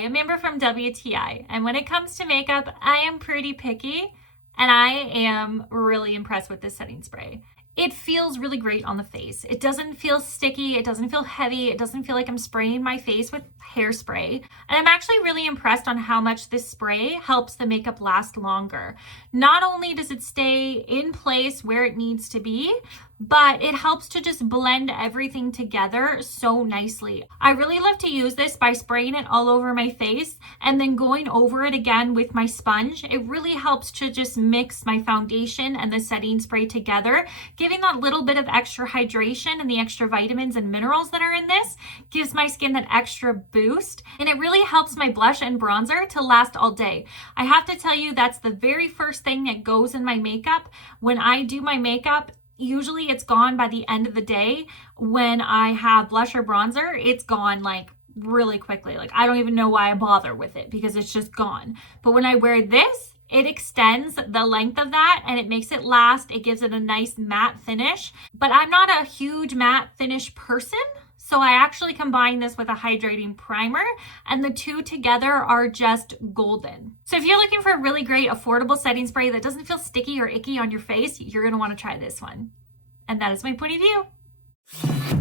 Hi, I'm Amber from WTI, and when it comes to makeup, I am pretty picky, and I am really impressed with this setting spray. It feels really great on the face. It doesn't feel sticky, it doesn't feel heavy, it doesn't feel like I'm spraying my face with hairspray. And I'm actually really impressed on how much this spray helps the makeup last longer. Not only does it stay in place where it needs to be, but it helps to just blend everything together so nicely. I really love to use this by spraying it all over my face and then going over it again with my sponge. It really helps to just mix my foundation and the setting spray together, giving that little bit of extra hydration and the extra vitamins and minerals that are in this, gives my skin that extra boost, and it really helps my blush and bronzer to last all day. I have to tell you, that's the very first thing that goes in my makeup. When I do my makeup, usually it's gone by the end of the day. When I have blush or bronzer, it's gone like really quickly. Like I don't even know why I bother with it because it's just gone. But when I wear this, it extends the length of that and it makes it last. It gives it a nice matte finish. But I'm not a huge matte finish person, so I actually combine this with a hydrating primer, and the two together are just golden. So if you're looking for a really great affordable setting spray that doesn't feel sticky or icky on your face, you're gonna wanna try this one. And that is my point of view.